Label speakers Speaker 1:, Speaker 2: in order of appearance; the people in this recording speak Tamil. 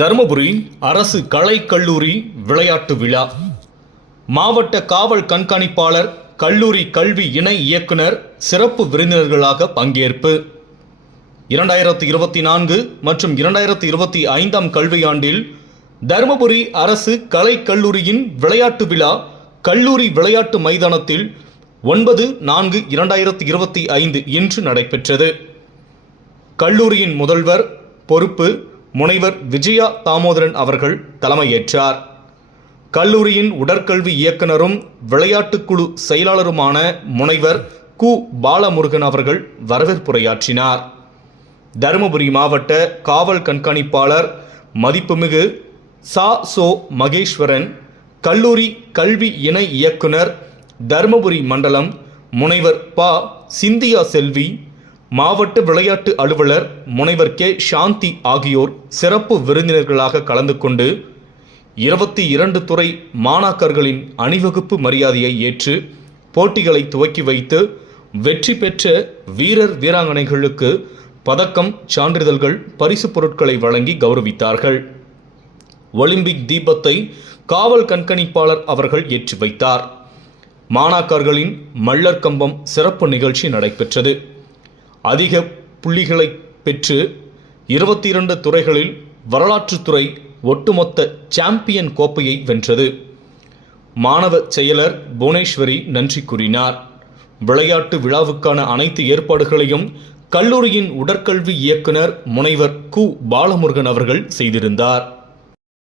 Speaker 1: தருமபுரி அரசு கலைக்கல்லூரி விளையாட்டு விழா. மாவட்ட காவல் கண்காணிப்பாளர் கல்லூரி கல்வி இணை இயக்குனர் சிறப்பு விருந்தினர்களாக பங்கேற்பு. இரண்டாயிரத்தி இருபத்தி நான்கு மற்றும் இரண்டாயிரத்தி இருபத்தி ஐந்தாம் கல்வியாண்டில் தருமபுரி அரசு கலைக்கல்லூரியின் விளையாட்டு விழா கல்லூரி விளையாட்டு மைதானத்தில் ஒன்பது நான்கு இரண்டாயிரத்தி இருபத்தி ஐந்து இன்று நடைபெற்றது. கல்லூரியின் முதல்வர் பொறுப்பு முனைவர் விஜயா தாமோதரன் அவர்கள் தலைமையேற்றார். கல்லூரியின் உடற்கல்வி இயக்குனரும் விளையாட்டுக்குழு செயலாளருமான முனைவர் கு. பாலமுருகன் அவர்கள் வரவேற்புரையாற்றினார். தருமபுரி மாவட்ட காவல் கண்காணிப்பாளர் மதிப்புமிகு சா. சோ. மகேஸ்வரன் கல்லூரி கல்வி இணை இயக்குனர் தருமபுரி மண்டலம் முனைவர் ப. சிந்தியா செல்வி மாவட்ட விளையாட்டு அலுவலர் முனைவர் கே. சாந்தி ஆகியோர் சிறப்பு விருந்தினர்களாக கலந்து கொண்டு இருபத்தி இரண்டு துறை மாணாக்கர்களின் அணிவகுப்பு மரியாதையை ஏற்று போட்டிகளை துவக்கி வைத்து வெற்றி பெற்ற வீரர் வீராங்கனைகளுக்கு பதக்கம் சான்றிதழ்கள் பரிசுப் பொருட்களை வழங்கி கௌரவித்தார்கள். ஒலிம்பிக் தீபத்தை காவல் கண்காணிப்பாளர் அவர்கள் ஏற்றி வைத்தார். மாணாக்கர்களின் மல்லர் கம்பம் சிறப்பு நிகழ்ச்சி நடைபெற்றது. அதிக புள்ளிகளை பெற்று இருபத்தி இரண்டு துறைகளில் வரலாற்றுத்துறை ஒட்டுமொத்த சாம்பியன் கோப்பையை வென்றது. மாணவ செயலர் புவனேஸ்வரி நன்றி கூறினார். விளையாட்டு விழாவுக்கான அனைத்து ஏற்பாடுகளையும் கல்லூரியின் உடற்கல்வி இயக்குனர் முனைவர் கு. பாலமுருகன் அவர்கள் செய்திருந்தார்.